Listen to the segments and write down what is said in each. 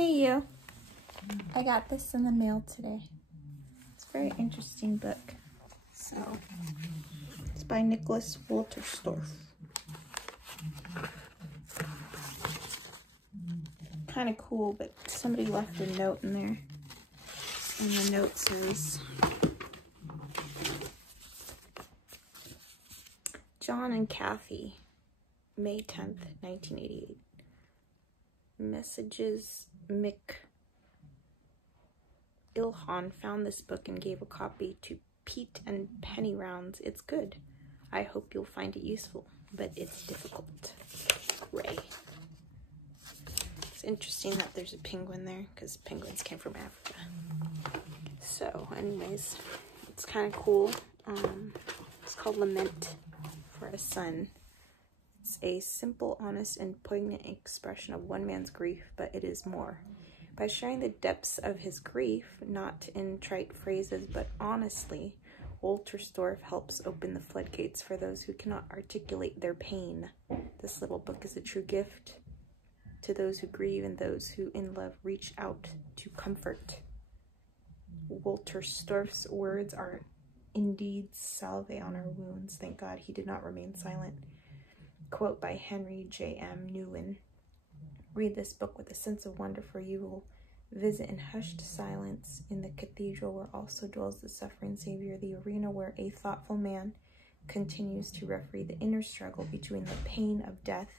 Hey you, I got this in the mail today. It's a very interesting book. So, it's by Nicholas Wolterstorff. Kind of cool, but somebody left a note in there. And the note says, John and Kathy, May 10th, 1988. Messages. Mick Ilhan found this book and gave a copy to Pete and Penny Rounds. It's good. I hope you'll find it useful, but it's difficult. Ray. It's interesting that there's a penguin there because penguins came from Africa. So anyways, it's kind of cool. It's called Lament For A Son. It's a simple, honest, and poignant expression of one man's grief, but it is more. By sharing the depths of his grief, not in trite phrases, but honestly, Wolterstorff helps open the floodgates for those who cannot articulate their pain. This little book is a true gift to those who grieve and those who in love reach out to comfort. Wolterstorff's words are indeed salve on our wounds. Thank God he did not remain silent. Quote by Henry J.M. Newman. Read this book with a sense of wonder, for you will visit in hushed silence in the cathedral where also dwells the suffering Savior, the arena where a thoughtful man continues to referee the inner struggle between the pain of death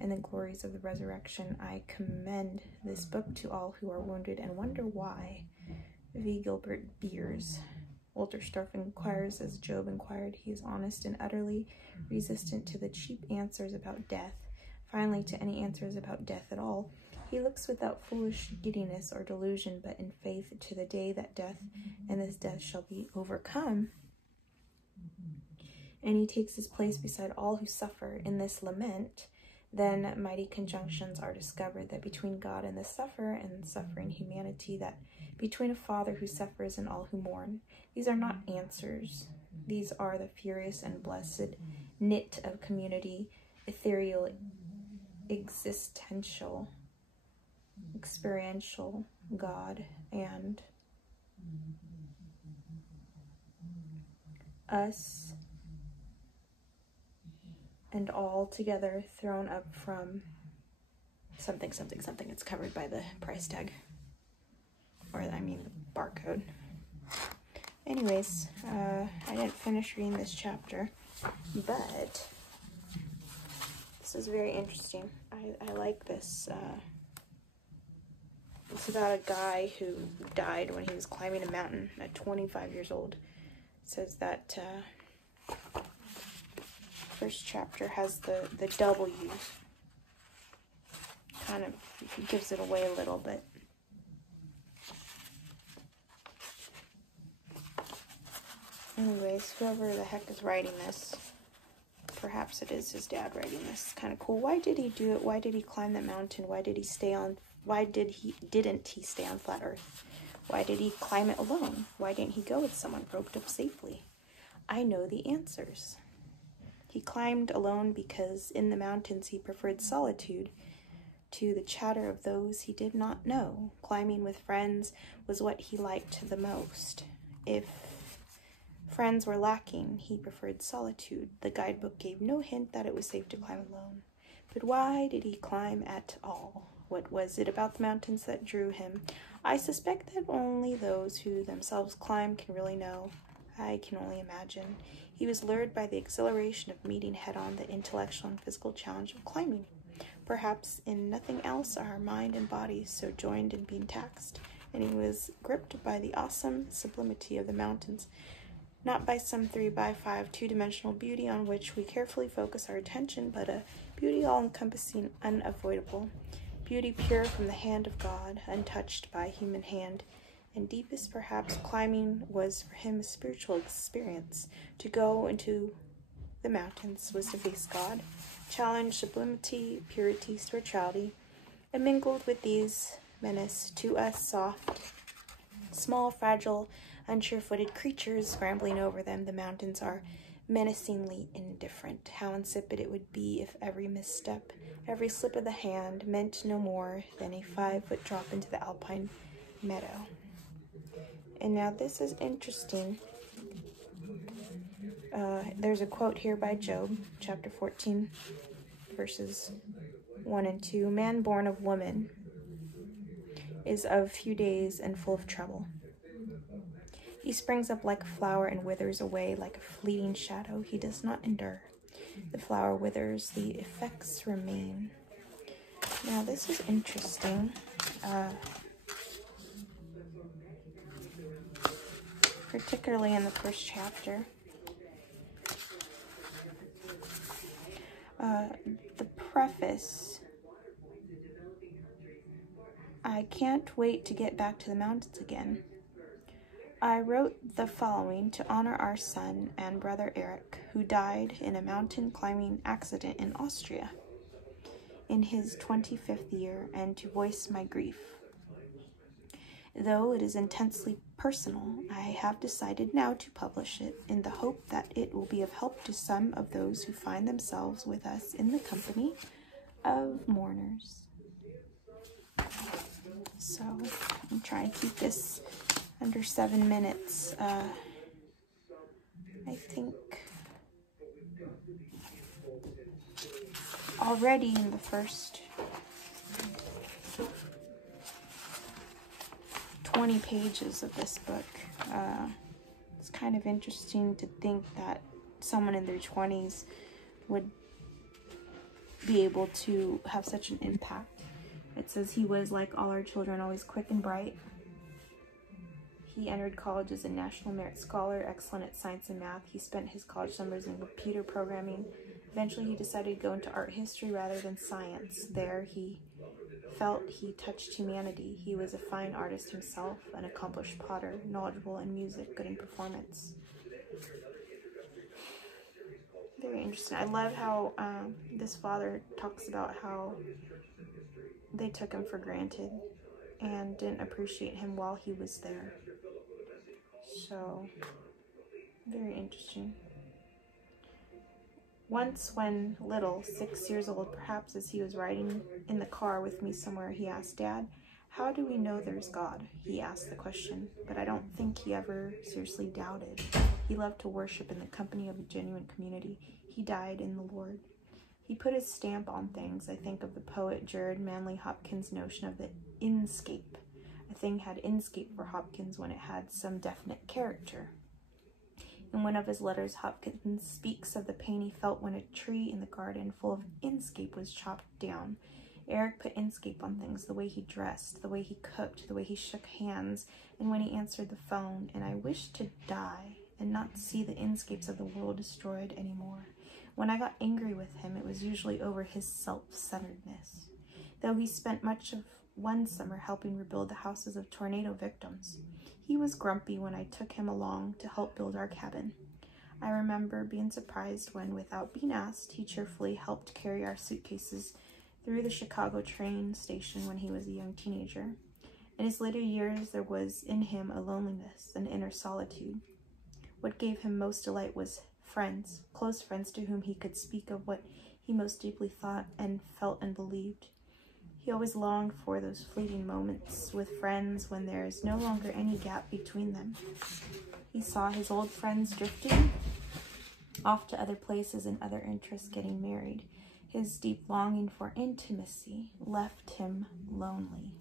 and the glories of the resurrection. I commend this book to all who are wounded and wonder why. V. Gilbert Beers. Wolterstorff inquires as Job inquired. He is honest and utterly resistant to the cheap answers about death. Finally, to any answers about death at all. He looks without foolish giddiness or delusion, but in faith to the day that death and this death shall be overcome. And he takes his place beside all who suffer in this lament. Then mighty conjunctions are discovered, that between God and the sufferer and suffering humanity, that between a father who suffers and all who mourn. These are not answers. These are the furious and blessed knit of community, ethereal, existential, experiential God and us, and all together thrown up from something, something, something. It's covered by the price tag, or I mean the barcode. Anyways, I didn't finish reading this chapter, but this is very interesting. I like this. It's about a guy who died when he was climbing a mountain at 25 years old. It says that first chapter has the W's. Kind of gives it away a little bit. Anyways, whoever the heck is writing this, perhaps it is his dad writing this. Kind of cool. Why did he do it? Why did he climb that mountain? Why didn't he stay on flat earth? Why did he climb it alone? Why didn't he go with someone roped up safely? I know the answers. He climbed alone because in the mountains he preferred solitude to the chatter of those he did not know. Climbing with friends was what he liked the most. If friends were lacking, he preferred solitude. The guidebook gave no hint that it was safe to climb alone. But why did he climb at all? What was it about the mountains that drew him? I suspect that only those who themselves climb can really know. I can only imagine. He was lured by the exhilaration of meeting head-on the intellectual and physical challenge of climbing. Perhaps in nothing else are our mind and body so joined in being taxed, and he was gripped by the awesome sublimity of the mountains, not by some 3x5 two-dimensional beauty on which we carefully focus our attention, but a beauty all-encompassing, unavoidable, beauty pure from the hand of God, untouched by human hand. And deepest, perhaps, climbing was for him a spiritual experience. To go into the mountains was to face God, challenge sublimity, purity, spirituality, and mingled with these menace to us soft, small, fragile, unsure-footed creatures scrambling over them. The mountains are menacingly indifferent. How insipid it would be if every misstep, every slip of the hand meant no more than a 5-foot drop into the alpine meadow. And now this is interesting. There's a quote here by Job, chapter 14, verses 1 and 2. Man born of woman is of few days and full of trouble. He springs up like a flower and withers away like a fleeting shadow. He does not endure. The flower withers, the effects remain. Now this is interesting. Particularly in the first chapter. The preface. I can't wait to get back to the mountains again. I wrote the following to honor our son and brother Eric, who died in a mountain climbing accident in Austria in his 25th year, and to voice my grief. Though it is intensely personal, I have decided now to publish it in the hope that it will be of help to some of those who find themselves with us in the company of mourners. So I'm trying to keep this under 7 minutes. I think already in the first 20 pages of this book, it's kind of interesting to think that someone in their 20s would be able to have such an impact. It says he was, like all our children, always quick and bright. He entered college as a National Merit Scholar, excellent at science and math. He spent his college summers in computer programming. Eventually, he decided to go into art history rather than science. There, he felt he touched humanity. He was a fine artist himself, an accomplished potter, knowledgeable in music, good in performance. Very interesting. I love how this father talks about how they took him for granted and didn't appreciate him while he was there. So, very interesting. Once when little, 6 years old, perhaps as he was riding in the car with me somewhere, he asked, "Dad, how do we know there's God?" He asked the question, but I don't think he ever seriously doubted. He loved to worship in the company of a genuine community. He died in the Lord. He put his stamp on things. I think of the poet Jared Manley Hopkins' notion of the inscape. A thing had inscape for Hopkins when it had some definite character. In one of his letters, Hopkins speaks of the pain he felt when a tree in the garden full of inscape was chopped down. Eric put inscape on things, the way he dressed, the way he cooked, the way he shook hands, and when he answered the phone, and I wished to die and not see the inscapes of the world destroyed anymore. When I got angry with him, it was usually over his self-centeredness. Though he spent much of one summer helping rebuild the houses of tornado victims, he was grumpy when I took him along to help build our cabin. I remember being surprised when, without being asked, he cheerfully helped carry our suitcases through the Chicago train station when he was a young teenager. In his later years, there was in him a loneliness, an inner solitude. What gave him most delight was friends, close friends to whom he could speak of what he most deeply thought and felt and believed. He always longed for those fleeting moments with friends when there is no longer any gap between them. He saw his old friends drifting off to other places and other interests, getting married. His deep longing for intimacy left him lonely.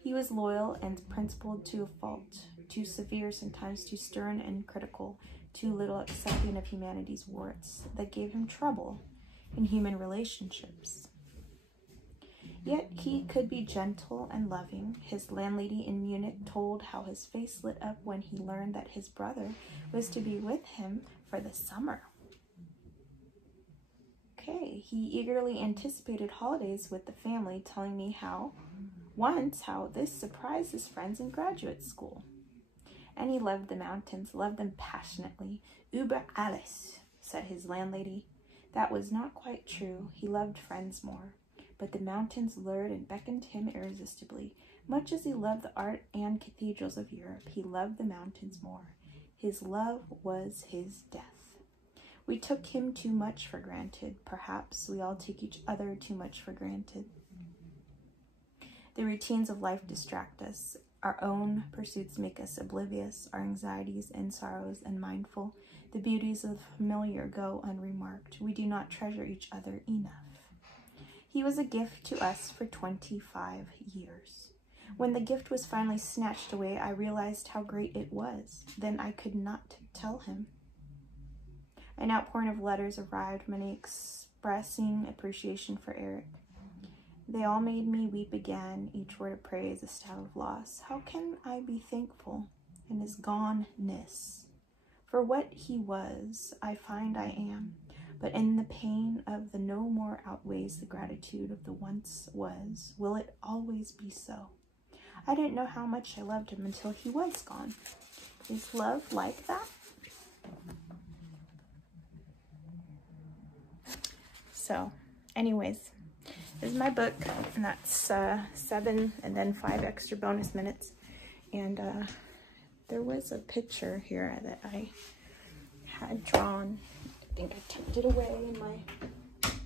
He was loyal and principled to a fault, too severe, sometimes too stern and critical, too little accepting of humanity's warts that gave him trouble in human relationships. Yet he could be gentle and loving. His landlady in Munich told how his face lit up when he learned that his brother was to be with him for the summer. Okay, he eagerly anticipated holidays with the family, telling me how this surprised his friends in graduate school. And he loved the mountains, loved them passionately. Über alles, said his landlady. That was not quite true. He loved friends more. But the mountains lured and beckoned him irresistibly. Much as he loved the art and cathedrals of Europe, he loved the mountains more. His love was his death. We took him too much for granted. Perhaps we all take each other too much for granted. The routines of life distract us. Our own pursuits make us oblivious, our anxieties and sorrows unmindful. The beauties of the familiar go unremarked. We do not treasure each other enough. He was a gift to us for 25 years. When the gift was finally snatched away, I realized how great it was. Then I could not tell him. An outpouring of letters arrived, many expressing appreciation for Eric. They all made me weep again, each word of praise, a stab of loss. How can I be thankful in his goneness? For what he was, I find I am, but in the pain of the no more outweighs the gratitude of the once was. Will it always be so? I didn't know how much I loved him until he was gone. Is love like that? So, anyways, this is my book, and that's 7 and then 5 extra bonus minutes. And there was a picture here that I had drawn. I think I tucked it away in my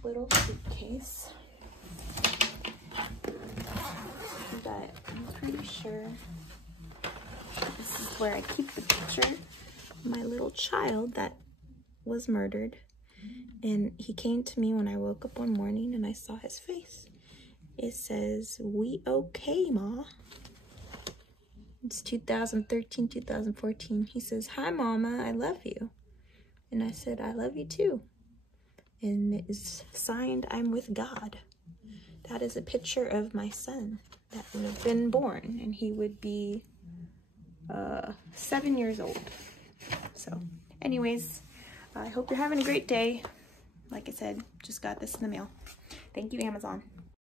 little suitcase. But I'm pretty sure this is where I keep the picture of my little child that was murdered. And he came to me when I woke up one morning and I saw his face. It says, "We okay, Ma." It's 2013, 2014. He says, "Hi, Mama, I love you." And I said, "I love you too." And it is signed, "I'm with God." That is a picture of my son that would have been born, and he would be 7 years old. So, anyways, I hope you're having a great day. Like I said, just got this in the mail. Thank you, Amazon.